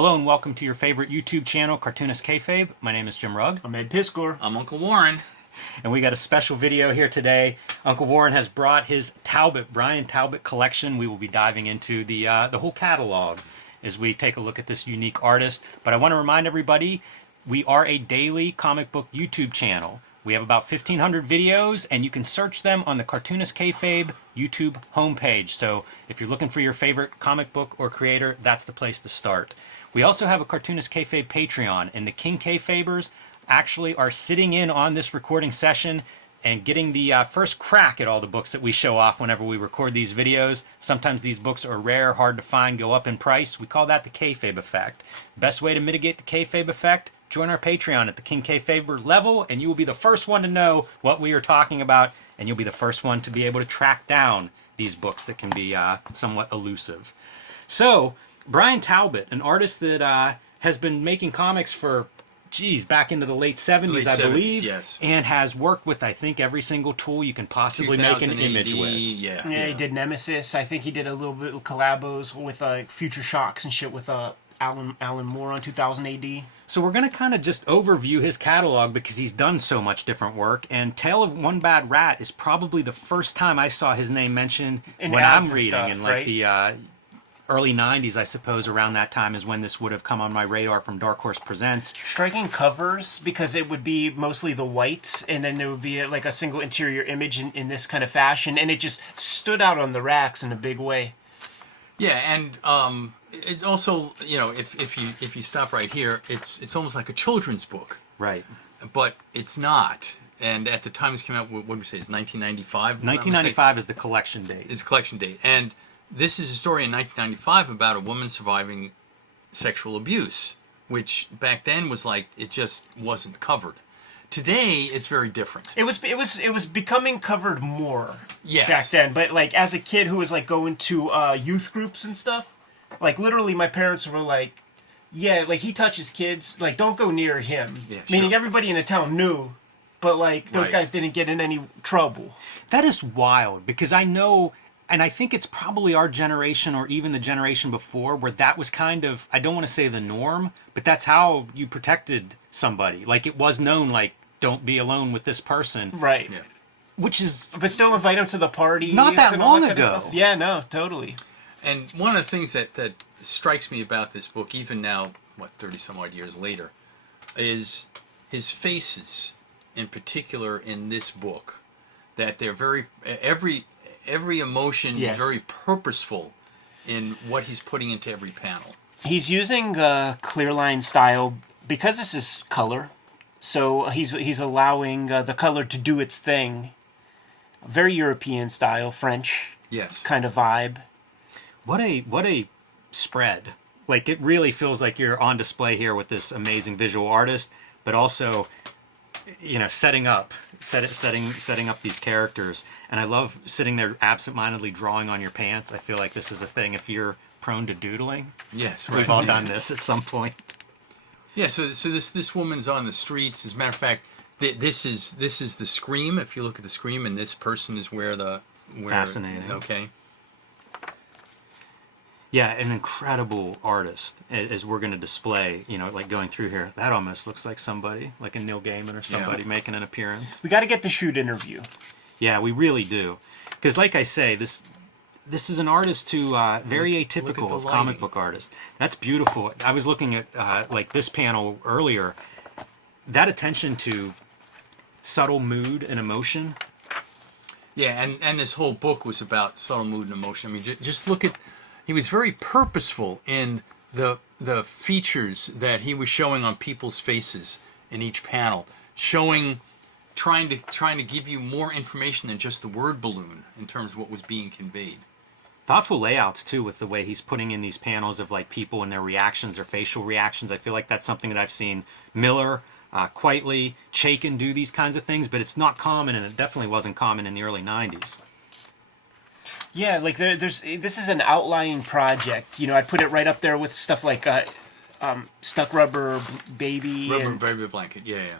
Hello and welcome to your favorite YouTube channel, Cartoonist Kayfabe. My name is Jim Rugg. I'm Ed Piscor. I'm Uncle Warren. And we got a special video here today. Uncle Warren has brought his Talbot, Bryan Talbot collection. We will be diving into the whole catalog as we take a look at this unique artist. But I want to remind everybody, we are a daily comic book YouTube channel. We have about 1,500 videos, and you can search them on the Cartoonist Kayfabe YouTube homepage. So if you're looking for your favorite comic book or creator, that's the place to start. We also have a Cartoonist Kayfabe Patreon, and the King Kayfabers actually are sitting in on this recording session and getting the first crack at all the books that we show off whenever we record these videos. Sometimes these books are rare, hard to find, go up in price. We call that the Kayfabe effect. Best way to mitigate the Kayfabe effect, join our Patreon at the King Kayfaber level, and you will be the first one to know what we are talking about, and you'll be the first one to be able to track down these books that can be somewhat elusive. So, Bryan Talbot, an artist that has been making comics for, back into the late 70s, I believe. Yes. And has worked with, I think, every single tool you can possibly make an image with. Yeah, he did Nemesis. I think he did a little bit of collabos with Future Shocks and shit with Alan Moore on 2000 AD. So we're going to kind of just overview his catalog because he's done so much different work. And Tale of One Bad Rat is probably the first time I saw his name mentioned in when I'm reading stuff, in right? the early 90s, I suppose. Around that time is when this would have come on my radar from Dark Horse Presents. Striking covers, because it would be mostly the white, and then there would be like a single interior image in this kind of fashion, and it just stood out on the racks in a big way. Yeah, and it's also, you know, if you stop right here, it's almost like a children's book. Right. But it's not. And at the time this came out, what did we say? It's 1995? 1995 is the collection date. Is the collection date. And this is a story in 1995 about a woman surviving sexual abuse, which back then was like, it just wasn't covered. Today, it's very different. It was becoming covered more back Yes. then. But like as a kid who was like going to youth groups and stuff, like literally my parents were like, yeah, like he touches kids, like don't go near him. Yeah, Meaning sure. everybody in the town knew, but like those Right. guys didn't get in any trouble. That is wild, because I know, and I think it's probably our generation or even the generation before where that was kind of, I don't want to say the norm, but that's how you protected somebody. Like it was known, like, don't be alone with this person. Right. Yeah. Which is But still invite them to the parties. Not that and all long kind of ago. stuff. Yeah, no, totally. And one of the things that strikes me about this book, even now, 30 some odd years later, is his faces, in particular in this book, that they're very, every emotion Yes. is very purposeful in what he's putting into every panel. He's using clear line style because this is color. So he's allowing the color to do its thing. Very European style, French Yes. kind of vibe. what a spread. Like it really feels like you're on display here with this amazing visual artist, but also, you know, setting up these characters. And I love sitting there absentmindedly drawing on your pants. I feel like this is a thing if you're prone to doodling. Yes, right. We've all done this at some point. Yeah, so this woman's on the streets. As a matter of fact, this is the Scream. If you look at the Scream, and this person is where Fascinating. Okay. Yeah, an incredible artist, as we're going to display, you know, like going through here. That almost looks like somebody, like a Neil Gaiman or somebody making an appearance. We got to get the shoot interview. Yeah, we really do. Because like I say, this is an artist who, very Look atypical at the of comic lighting. book artists. That's beautiful. I was looking at, like this panel earlier. That attention to subtle mood and emotion. Yeah, and this whole book was about subtle mood and emotion. I mean, just look at. He was very purposeful in the features that he was showing on people's faces in each panel, trying to give you more information than just the word balloon in terms of what was being conveyed. Thoughtful layouts too, with the way he's putting in these panels of like people and their reactions, their facial reactions. I feel like that's something that I've seen Miller, Quitely, Chaykin do these kinds of things, but it's not common, and it definitely wasn't common in the early 90s. Yeah, like this is an outlying project. You know, I'd put it right up there with stuff like Stuck Rubber Baby. Rubber Baby Blanket, yeah.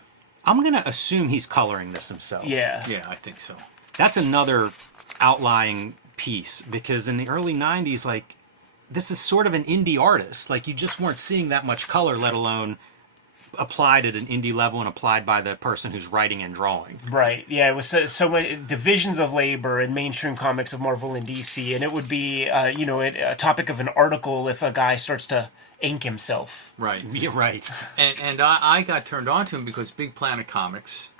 I'm going to assume he's coloring this himself. Yeah. Yeah, I think so. That's another outlying piece, because in the early 90s, like, this is sort of an indie artist. Like, you just weren't seeing that much color, let alone applied at an indie level and applied by the person who's writing and drawing. Right. Yeah, it was so many divisions of labor in mainstream comics of Marvel and DC, and it would be, a topic of an article if a guy starts to ink himself. Right. Yeah, right. And I got turned on to him because Big Planet Comics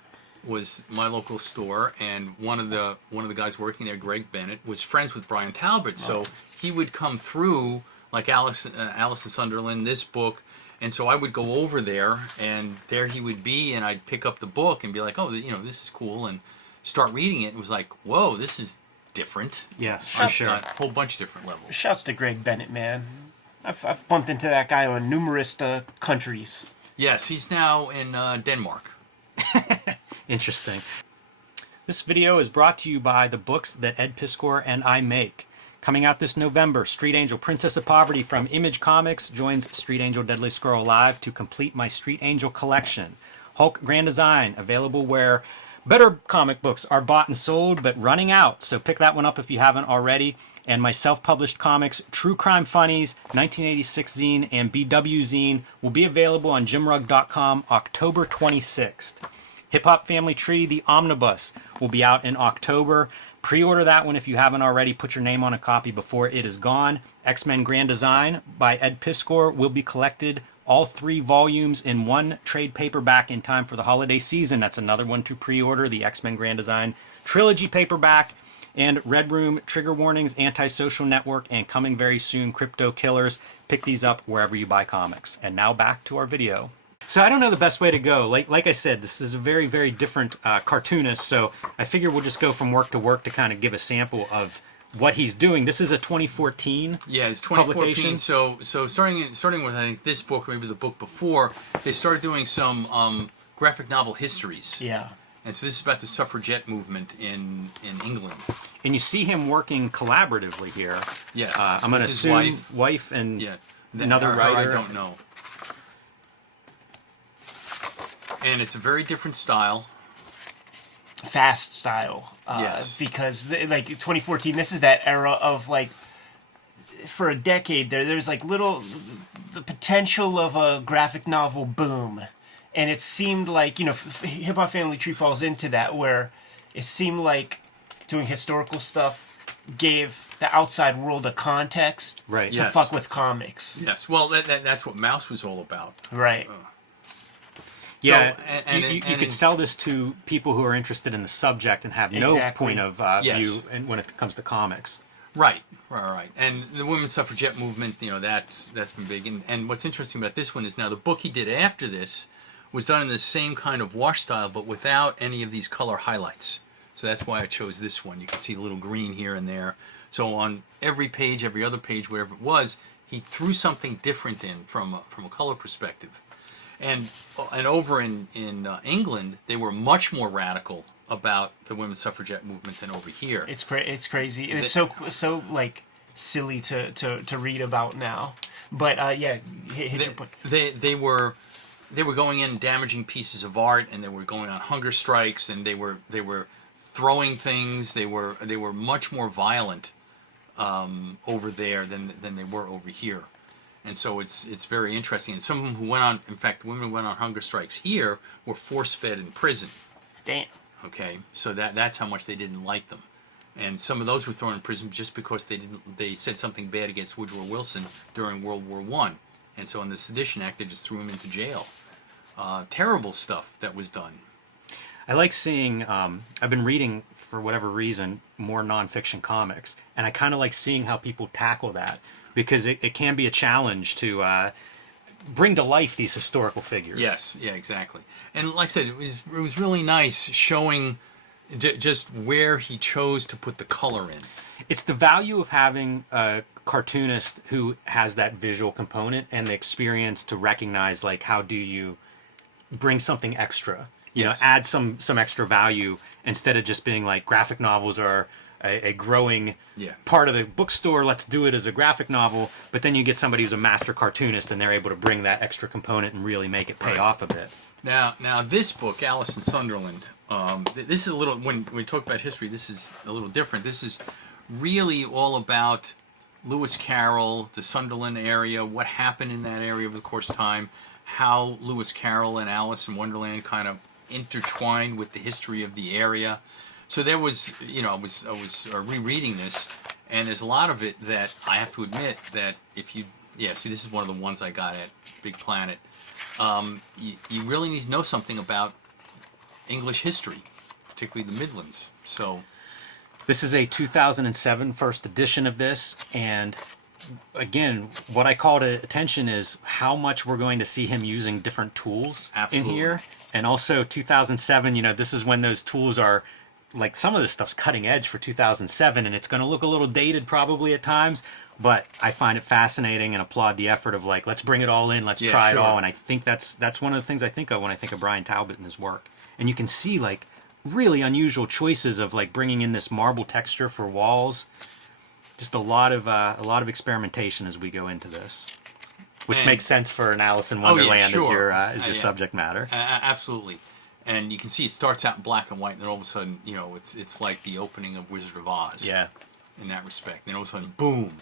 was my local store, and one of the guys working there, Greg Bennett, was friends with Bryan Talbot, so he would come through, like Alice in Sunderland, this book. And so I would go over there, and there he would be, and I'd pick up the book and be like, oh, this is cool, and start reading it. It was like, whoa, this is different. Yes, for sure. A whole bunch of different levels. Shouts to Greg Bennett, man. I've bumped into that guy on numerous countries. Yes, he's now in Denmark. Interesting. This video is brought to you by the books that Ed Piskor and I make. Coming out this November, Street Angel Princess of Poverty from Image Comics joins Street Angel Deadly Squirrel Live to complete my Street Angel collection. Hulk Grand Design, available where better comic books are bought and sold, but running out. So pick that one up if you haven't already. And my self-published comics, True Crime Funnies, 1986 zine, and BW zine will be available on jimrugg.com October 26th. Hip Hop Family Tree, the Omnibus, will be out in October. Pre-order that one if you haven't already. Put your name on a copy before it is gone. X-Men Grand Design by Ed Piskor will be collected, all 3 volumes in one trade paperback in time for the holiday season. That's another one to pre-order, the X-Men Grand Design trilogy paperback. And Red Room, Trigger Warnings, Antisocial Network, and coming very soon, Crypto Killers. Pick these up wherever you buy comics. And now back to our video. So I don't know the best way to go. Like I said, this is a very, very different cartoonist, so I figure we'll just go from work to work to kind of give a sample of what he's doing. This is a 2014 Yeah, it's 2014. publication. So starting with, I think, this book, or maybe the book before, they started doing some graphic novel histories. Yeah. And so this is about the suffragette movement in England. And you see him working collaboratively here. Yes. I'm going to His assume wife and another her, writer. I don't know. And it's a very different style. Fast style. Yes. Because, 2014, this is that era of, for a decade there's the potential of a graphic novel boom. And it seemed like, Hip Hop Family Tree falls into that, where it seemed like doing historical stuff gave the outside world a context to fuck with comics. Yes. Well, that's what Mouse was all about. Right. Yeah, So, you could sell this to people who are interested in the subject and have no point of view when it comes to comics. Right. And the women's suffragette movement, that's been big. And what's interesting about this one is now the book he did after this was done in the same kind of wash style, but without any of these color highlights. So that's why I chose this one. You can see a little green here and there. So on every page, every other page, whatever it was, he threw something different in from a color perspective. And over in England, they were much more radical about the women's suffragette movement than over here. It's crazy. It's so silly to read about now. But hit your point. They were going in and damaging pieces of art, and they were going on hunger strikes, and they were throwing things. They were much more violent over there than they were over here. And so it's very interesting. And some of them who went on, in fact, the women who went on hunger strikes here were force-fed in prison. Damn. Okay, so that's how much they didn't like them. And some of those were thrown in prison just because they said something bad against Woodrow Wilson during World War I. And so in the Sedition Act, they just threw him into jail. Terrible stuff that was done. I like seeing, I've been reading, for whatever reason, more nonfiction comics, and I kind of like seeing how people tackle that, because it can be a challenge to bring to life these historical figures. Yes, yeah, exactly. And like I said, it was really nice showing just where he chose to put the color in. It's the value of having a cartoonist who has that visual component and the experience to recognize, how do you bring something extra? Add some extra value instead of just being graphic novels are a growing part of the bookstore. Let's do it as a graphic novel. But then you get somebody who's a master cartoonist and they're able to bring that extra component and really make it pay off a bit. Now this book, Alice in Sunderland, this is a little, when we talk about history, this is a little different. This is really all about Lewis Carroll, the Sunderland area, what happened in that area over the course of time, how Lewis Carroll and Alice in Wonderland kind of intertwined with the history of the area. So there was, I was rereading this, and there's a lot of it that I have to admit that if you, see, this is one of the ones I got at Big Planet. You really need to know something about English history, particularly the Midlands. So this is a 2007 first edition of this, and again, what I call to attention is how much we're going to see him using different tools in here. And also 2007, this is when those tools are, like, some of this stuff's cutting edge for 2007, and it's going to look a little dated probably at times, but I find it fascinating and applaud the effort of, like, let's bring it all in, let's try it all. And I think that's one of the things I think of when I think of Bryan Talbot and his work. And you can see, like, really unusual choices of, like, bringing in this marble texture for walls. Just a lot of experimentation as we go into this, which makes sense for an Alice in Wonderland as your subject matter. Absolutely. And you can see it starts out in black and white, and then all of a sudden, it's like the opening of Wizard of Oz. Yeah. In that respect. Then all of a sudden, boom.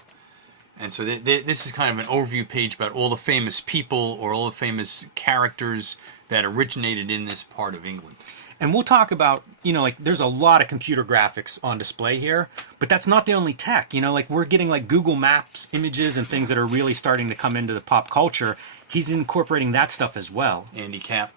And so this is kind of an overview page about all the famous people or all the famous characters that originated in this part of England. And we'll talk about, like, there's a lot of computer graphics on display here, but that's not the only tech. Like, we're getting, like, Google Maps images and things that are really starting to come into the pop culture. He's incorporating that stuff as well. Andy Cap.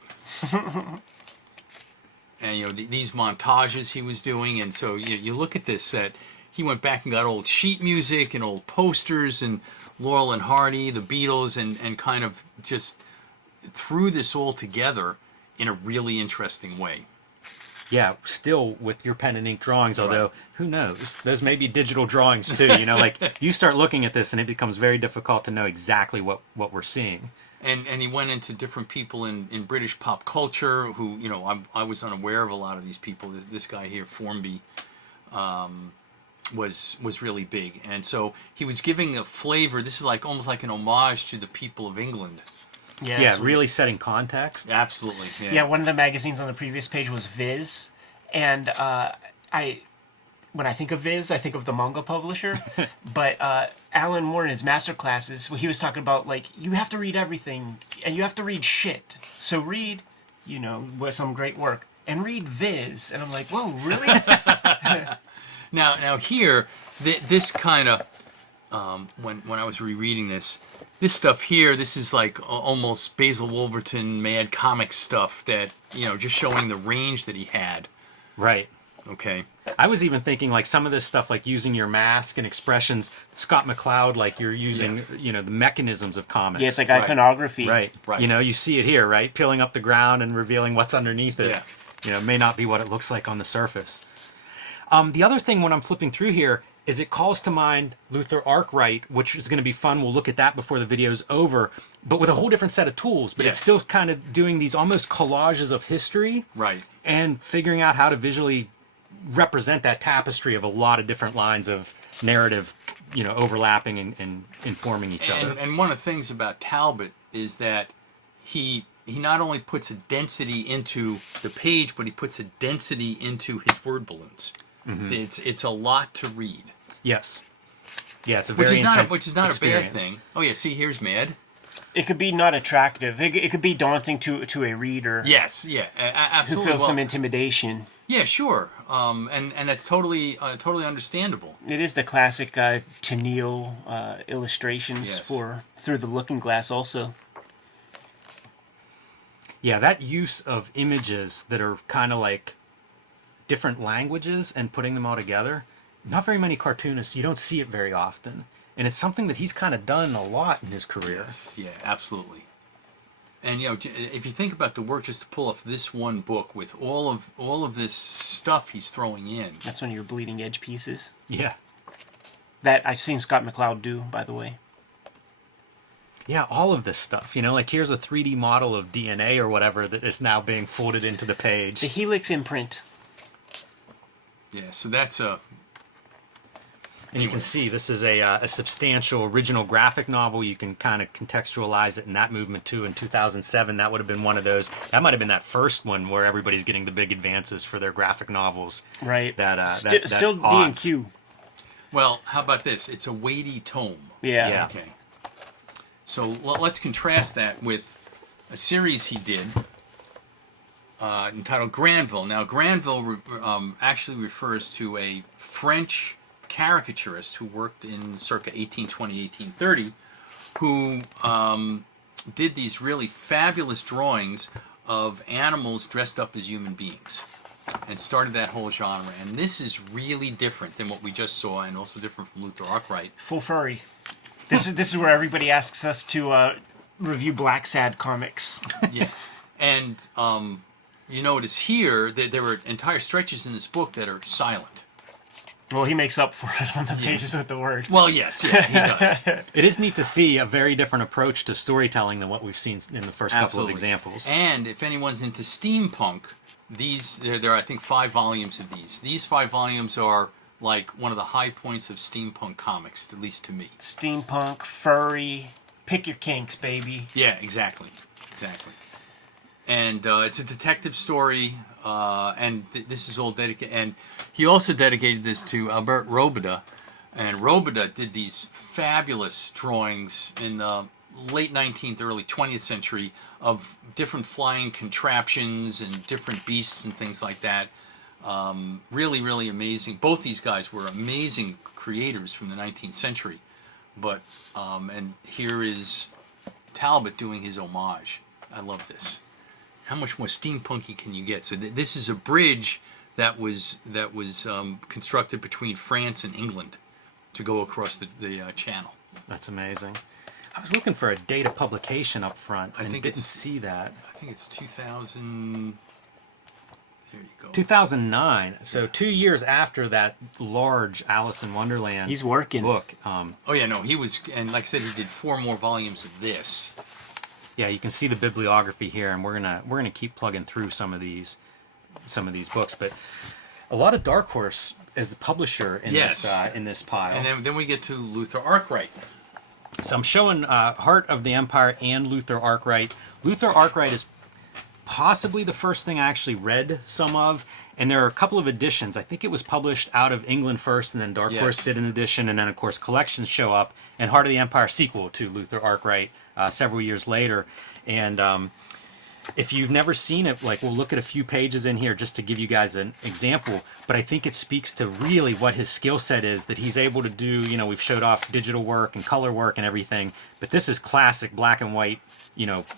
And, these montages he was doing. And so you look at this, that he went back and got old sheet music and old posters and Laurel and Hardy, the Beatles, and kind of just threw this all together in a really interesting way. Yeah, still with your pen and ink drawings, although who knows? Those may be digital drawings too. Like, you start looking at this and it becomes very difficult to know exactly what we're seeing. And he went into different people in British pop culture who, I was unaware of a lot of these people. This guy here, Formby, was really big. And so he was giving a flavor. This is like almost like an homage to the people of England. Yeah, really setting context. Absolutely. Yeah, one of the magazines on the previous page was Viz, and when I think of Viz, I think of the manga publisher. But Alan Moore in his master classes, he was talking about, like, you have to read everything, and you have to read shit. So read, some great work, and read Viz. And I'm like, whoa, really? Now here, this kind of, when I was rereading this stuff here, this is like almost Basil Wolverton Mad Comics stuff that, just showing the range that he had. Right. Okay. I was even thinking, like, some of this stuff, like using your mask and expressions, Scott McCloud, like you're using, the mechanisms of comics. Yeah, it's like iconography. Right. You see it here, right? Peeling up the ground and revealing what's underneath it. Yeah. May not be what it looks like on the surface. The other thing when I'm flipping through here is it calls to mind Luther Arkwright, which is going to be fun. We'll look at that before the video's over, but with a whole different set of tools. But it's still kind of doing these almost collages of history. Right. And figuring out how to visually represent that tapestry of a lot of different lines of narrative, overlapping and informing each other. And one of the things about Talbot is that he not only puts a density into the page, but he puts a density into his word balloons. Mm-hmm. It's a lot to read. Yes. Yeah, it's a very intense which is not experience. A bad thing. Oh yeah, see, here's Mad. It could be not attractive. It could be daunting to a reader. Yes, yeah, absolutely. Who feels some intimidation. Yeah, sure. And that's totally understandable. It is the classic Tennille illustrations for Through the Looking Glass also. Yeah, that use of images that are kind of like different languages and putting them all together, not very many cartoonists, you don't see it very often. And it's something that he's kind of done a lot in his career. Yeah, absolutely. And if you think about the work just to pull off this one book with all of this stuff he's throwing in. That's one of your bleeding edge pieces. Yeah. That I've seen Scott McCloud do, by the way. Yeah, all of this stuff. Like here's a 3D model of DNA or whatever that is now being folded into the page. The Helix imprint. Yeah, so that's a... And you can see this is a substantial original graphic novel. You can kind of contextualize it in that movement too. In 2007, that would have been one of those. That might have been that first one where everybody's getting the big advances for their graphic novels. Right. That still odds. D&Q. Well, how about this? It's a weighty tome. Yeah. Okay. So let's contrast that with a series he did entitled Grandville. Now, Grandville actually refers to a French caricaturist who worked in circa 1820, 1830, who did these really fabulous drawings of animals dressed up as human beings, and started that whole genre. And this is really different than what we just saw, and also different from Luther Arkwright. Full furry. This is where everybody asks us to review Black Sad comics. Yeah. And you notice here that there were entire stretches in this book that are silent. Well, he makes up for it on the pages with the words. Well, yes, yeah, he does. It is neat to see a very different approach to storytelling than what we've seen in the first couple of examples. And if anyone's into steampunk, there are, I think, 5 volumes of these. These 5 volumes are like one of the high points of steampunk comics, at least to me. Steampunk, furry, pick your kinks, baby. Yeah, exactly. And it's a detective story, and this is all dedicated. And he also dedicated this to Albert Robida, and Robida did these fabulous drawings in the late 19th, early 20th century of different flying contraptions and different beasts and things like that. Really, really amazing. Both these guys were amazing creators from the 19th century. But and here is Talbot doing his homage. I love this. How much more steampunky can you get? So this is a bridge that was constructed between France and England to go across the channel. That's amazing. I was looking for a date of publication up front and didn't see that. I think it's 2000. There you go. 2009. So 2 years after that large Alice in Wonderland He's working. book. Oh yeah, no, he was, and like I said, he did 4 more volumes of this. Yeah, you can see the bibliography here, and we're gonna keep plugging through some of these books. But a lot of Dark Horse as the publisher in this pile. And then we get to Luther Arkwright. So I'm showing Heart of the Empire and Luther Arkwright. Luther Arkwright is possibly the first thing I actually read some of, and there are a couple of editions. I think it was published out of England first, and then Dark Horse did an edition, and then of course collections show up, and Heart of the Empire sequel to Luther Arkwright several years later. And if you've never seen it, like, we'll look at a few pages in here just to give you guys an example, but I think it speaks to really what his skill set is, that he's able to do. We've showed off digital work and color work and everything, but this is classic black and white,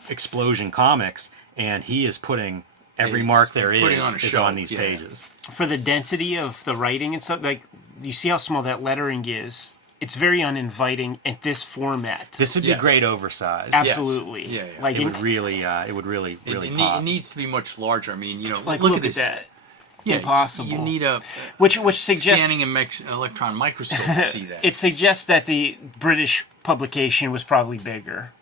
explosion comics, and he is putting every mark there is on these pages. For the density of the writing and stuff, like, you see how small that lettering is. It's very uninviting at this format. This would be great oversized. Absolutely. Yeah. Like it would really pop. It needs to be much larger. I mean, like, look look at this. that. Yeah, Impossible. You need a which suggests scanning electron microscope to see that. It suggests that the British publication was probably bigger.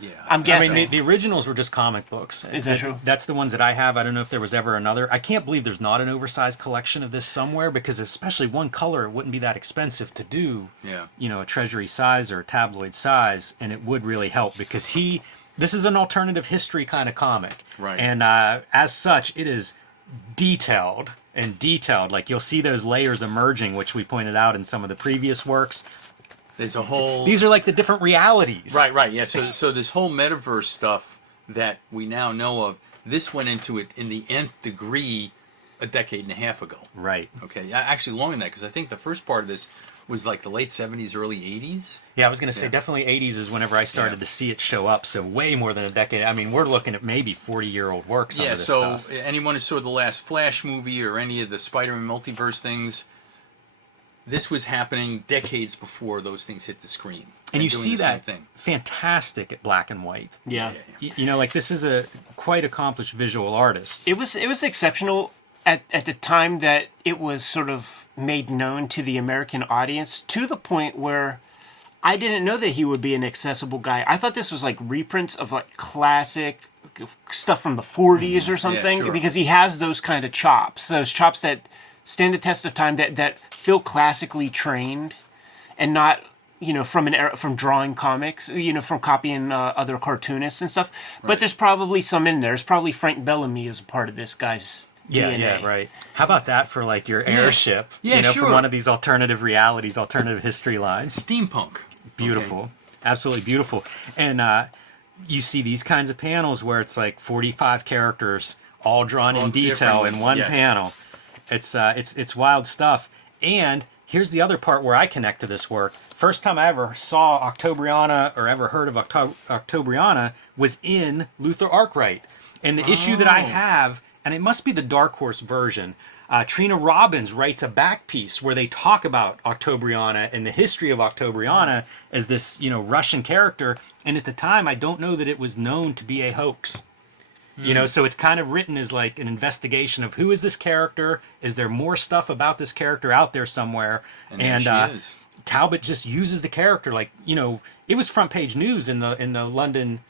Yeah, I'm guessing. I mean, the originals were just comic books. Is that true? That's the ones that I have. I don't know if there was ever another. I can't believe there's not an oversized collection of this somewhere, because especially one color, it wouldn't be that expensive to do. Yeah. A treasury size or a tabloid size, and it would really help, because this is an alternative history kind of comic. Right. And as such, it is detailed. Like, you'll see those layers emerging, which we pointed out in some of the previous works. There's a whole... These are like the different realities. Right, yeah. So this whole metaverse stuff that we now know of, this went into it in the nth degree a decade and a half ago. Right. Okay, actually longer than that, because I think the first part of this was like the late 70s, early 80s. Yeah, I was going to say definitely 80s is whenever I started to see it show up, so way more than a decade. I mean, we're looking at maybe 40-year-old work, some of this stuff. Anyone who saw the last Flash movie or any of the Spider-Man multiverse things, this was happening decades before those things hit the screen. And you see that fantastic at black and white. Yeah. Like, this is a quite accomplished visual artist. It was exceptional at the time that it was sort of made known to the American audience, to the point where I didn't know that he would be an accessible guy. I thought this was like reprints of like classic stuff from the 40s or something, because he has those kind of chops, that stand the test of time, that feel classically trained, and not from drawing comics, from copying other cartoonists and stuff. Right. But there's probably some in there. There's probably Frank Bellamy is a part of this guy's DNA. Yeah, right. How about that for like your airship? Yeah, you know, sure. from one of these alternative realities, alternative history lines. Steampunk. Beautiful. Okay. Absolutely beautiful. And you see these kinds of panels where it's like 45 characters all drawn in detail in one panel. It's wild stuff. And here's the other part where I connect to this work. First time I ever saw Octobriana or ever heard of Octobriana was in Luther Arkwright. And the issue that I have, and it must be the Dark Horse version, Trina Robbins writes a back piece where they talk about Octobriana and the history of Octobriana as this, Russian character. And at the time, I don't know that it was known to be a hoax. So it's kind of written as like an investigation of who is this character? Is there more stuff about this character out there somewhere? And she is. Talbot just uses the character like, it was front page news in the London.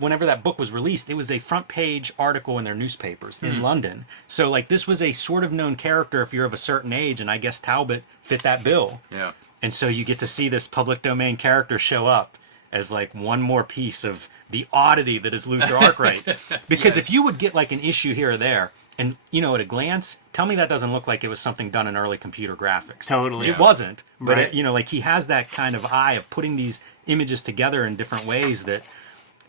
Whenever that book was released, it was a front page article in their newspapers in London. So like this was a sort of known character if you're of a certain age, and I guess Talbot fit that bill. Yeah. And so you get to see this public domain character show up as like one more piece of the oddity that is Luther Arkwright. Because if you would get like an issue here or there, and at a glance, tell me that doesn't look like it was something done in early computer graphics. Totally. It wasn't. But Right. like he has that kind of eye of putting these images together in different ways that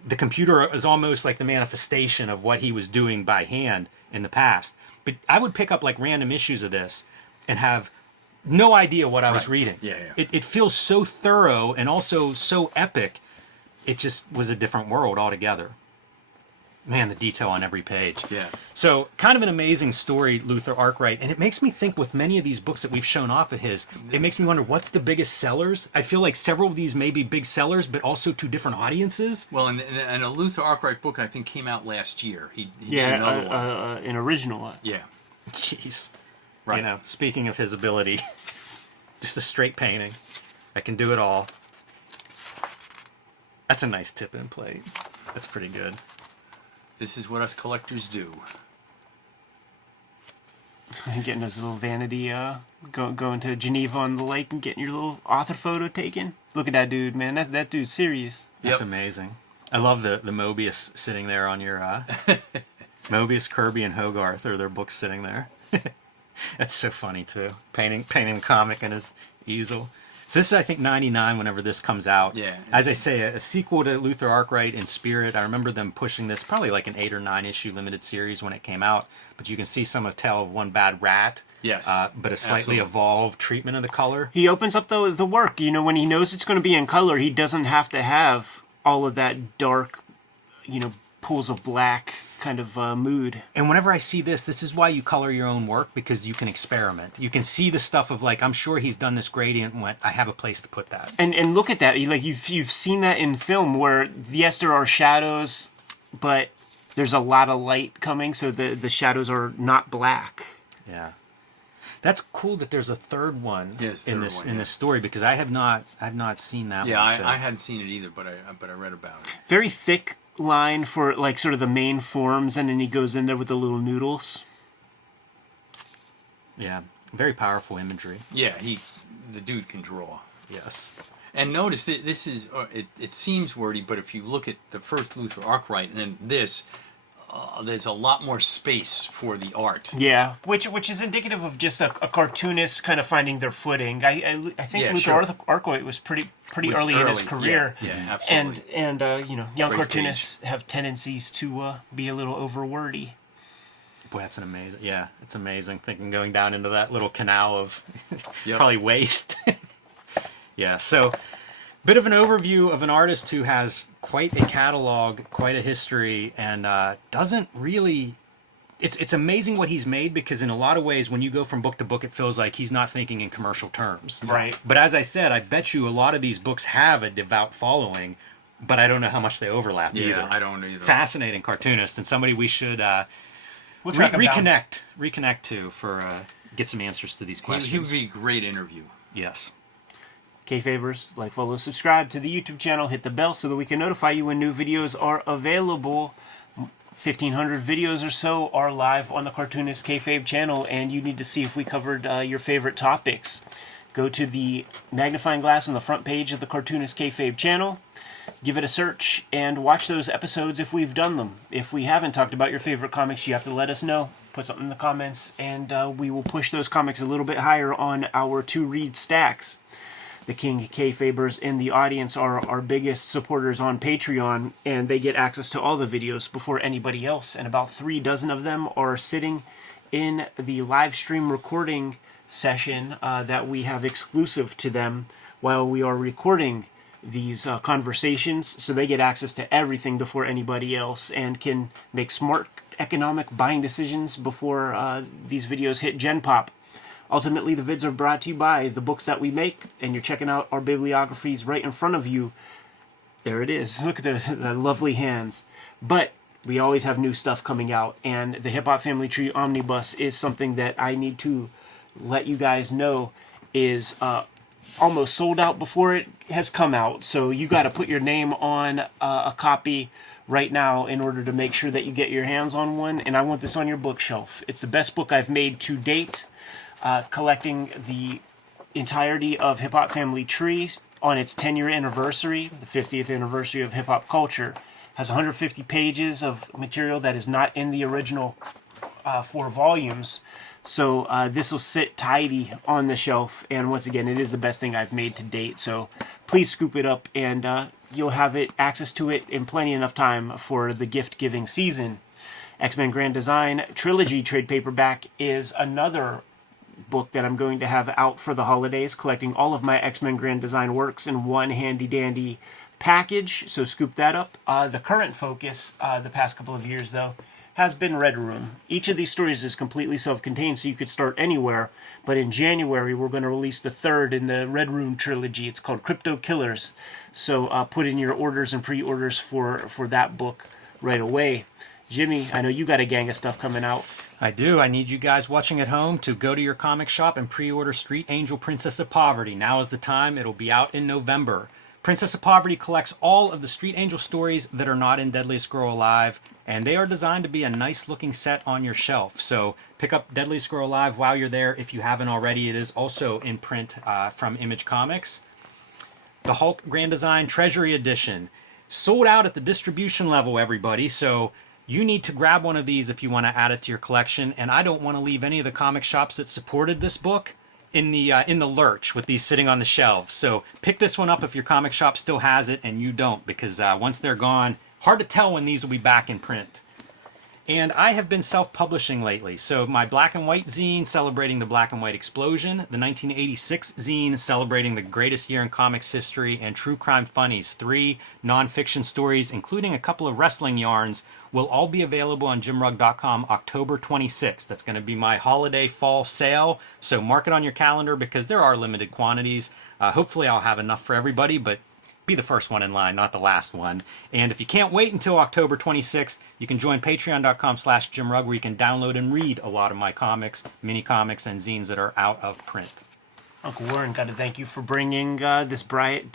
the computer is almost like the manifestation of what he was doing by hand in the past. But I would pick up like random issues of this and have no idea what I was reading. Yeah. It feels so thorough and also so epic. It just was a different world altogether. Man, the detail on every page. Yeah. So, kind of an amazing story, Luther Arkwright. And it makes me think with many of these books that we've shown off of his, it makes me wonder what's the biggest sellers? I feel like several of these may be big sellers, but also to different audiences. Well, and a Luther Arkwright book I think came out last year. He did Yeah, another one. an original one. Yeah. Jeez. Right. Speaking of his ability, just a straight painting. I can do it all. That's a nice tip and plate. That's pretty good. This is what us collectors do. Getting those little vanity, going to Geneva on the lake and getting your little author photo taken. Look at that dude, man. That dude's serious. That's amazing. I love the Mobius sitting there on your Mobius, Kirby, and Hogarth are their books sitting there. That's so funny too. Painting the comic in his easel. So this is, I think, 99 whenever this comes out. Yeah. As I say, a sequel to Luther Arkwright in spirit. I remember them pushing this, probably like an 8 or 9 issue limited series when it came out. But you can see some of Tale of One Bad Rat. Yes. But a slightly evolved treatment of the color. He opens up the work. When he knows it's going to be in color, he doesn't have to have all of that dark, pools of black kind of mood. And whenever I see this is why you color your own work, because you can experiment. You can see the stuff of like, I'm sure he's done this gradient and went, I have a place to put that. And look at that. Like you've seen that in film where yes, there are shadows, but there's a lot of light coming, so the shadows are not black. Yeah. That's cool that there's a third one Yes, in this story, because I've not seen that one. Yeah, So. I hadn't seen it either, but I read about it. Very thick line for like sort of the main forms, and then he goes in there with the little noodles. Yeah. Very powerful imagery. Yeah, the dude can draw. Yes. And notice that this is, it seems wordy, but if you look at the first Luther Arkwright and then this, there's a lot more space for the art. Yeah, which is indicative of just a cartoonist kind of finding their footing. I think Luther Arkwright was pretty early in his career. Yeah, absolutely. And young Great cartoonists have tendencies to be a little overwordy. Boy, that's it's amazing thinking going down into that little canal of Yep. probably waste. Yeah, so bit of an overview of an artist who has quite a catalog, quite a history, and doesn't really... It's amazing what he's made, because in a lot of ways, when you go from book to book, it feels like he's not thinking in commercial terms. Right. But as I said, I bet you a lot of these books have a devout following, but I don't know how much they overlap either. Yeah, I don't either. Fascinating cartoonist, and somebody we should We'll track him down. reconnect to for get some answers to these He questions. would be a great interview. Yes. Kayfabers, like, follow, subscribe to the YouTube channel, hit the bell so that we can notify you when new videos are available. 1,500 videos or so are live on the Cartoonist Kayfabe channel, and you need to see if we covered your favorite topics. Go to the magnifying glass on the front page of the Cartoonist Kayfabe channel, give it a search, and watch those episodes if we've done them. If we haven't talked about your favorite comics, you have to let us know. Put put something in the comments, and we will push those comics a little bit higher on our to-read stacks. The King Kayfabers in the audience are our biggest supporters on Patreon, and they get access to all the videos before anybody else. And about 3 dozen of them are sitting in the live stream recording session that we have exclusive to them while we are recording these conversations. So they get access to everything before anybody else and can make smart economic buying decisions before these videos hit Gen Pop. Ultimately, the vids are brought to you by the books that we make, and you're checking out our bibliographies right in front of you. There it is. Look at those the lovely hands. But we always have new stuff coming out, and the Hip Hop Family Tree Omnibus is something that I need to let you guys know is almost sold out before it has come out. So you got to put your name on a copy right now in order to make sure that you get your hands on one, and I want this on your bookshelf. It's the best book I've made to date. Collecting the entirety of Hip Hop Family Tree on its 10-year anniversary, the 50th anniversary of hip hop culture, has 150 pages of material that is not in the original 4 volumes. So this will sit tidy on the shelf, and once again, it is the best thing I've made to date. So please scoop it up, and you'll have access to it in plenty enough time for the gift-giving season. X-Men Grand Design Trilogy trade paperback is another book that I'm going to have out for the holidays, collecting all of my X-Men Grand Design works in one handy-dandy package, so scoop that up. The current focus, the past couple of years though, has been Red Room. Each of these stories is completely self-contained, so you could start anywhere, but in January we're going to release the 3rd in the Red Room trilogy. It's called Crypto Killers, so put in your orders and pre-orders for that book right away. Jimmy, I know you got a gang of stuff coming out. I do. I need you guys watching at home to go to your comic shop and pre-order Street Angel Princess of Poverty. Now is the time. It'll be out in November. Princess of Poverty collects all of the Street Angel stories that are not in Deadliest Girl Alive, and they are designed to be a nice-looking set on your shelf. So pick up Deadliest Girl Alive while you're there if you haven't already. It is also in print from Image Comics. The Hulk Grand Design Treasury Edition. Sold out at the distribution level, everybody, so you need to grab one of these if you want to add it to your collection, and I don't want to leave any of the comic shops that supported this book in the lurch with these sitting on the shelves. So pick this one up if your comic shop still has it and you don't, because once they're gone, hard to tell when these will be back in print. And I have been self-publishing lately. So my black and white zine celebrating the black and white explosion, the 1986 zine celebrating the greatest year in comics history, and True Crime Funnies, 3 nonfiction stories, including a couple of wrestling yarns, will all be available on jimrugg.com October 26th. That's going to be my holiday fall sale. So mark it on your calendar because there are limited quantities. Hopefully I'll have enough for everybody, but be the first one in line, not the last one. And if you can't wait until October 26th, you can join patreon.com/JimRugg, where you can download and read a lot of my comics, mini comics, and zines that are out of print. Uncle Warren, got to thank you for bringing this Bryan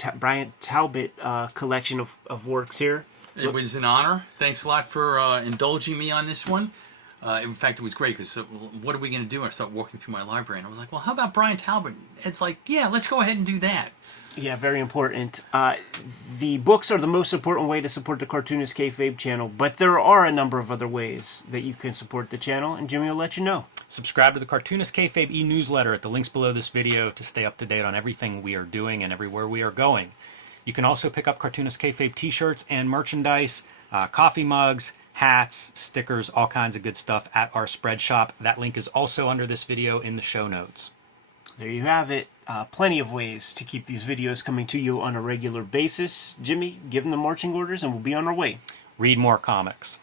Talbot collection of works here. It was an honor. Thanks a lot for indulging me on this one. In fact, it was great because what are we going to do? I started walking through my library and I was like, well, how about Bryan Talbot? It's like, yeah, let's go ahead and do that. Yeah, very important. The books are the most important way to support the Cartoonist Kayfabe channel, but there are a number of other ways that you can support the channel, and Jimmy will let you know. Subscribe to the Cartoonist Kayfabe e-newsletter at the links below this video to stay up to date on everything we are doing and everywhere we are going. You can also pick up Cartoonist Kayfabe t-shirts and merchandise, coffee mugs, hats, stickers, all kinds of good stuff at our spread shop. That link is also under this video in the show notes. There you have it. Plenty of ways to keep these videos coming to you on a regular basis. Jimmy, give them the marching orders and we'll be on our way. Read more comics.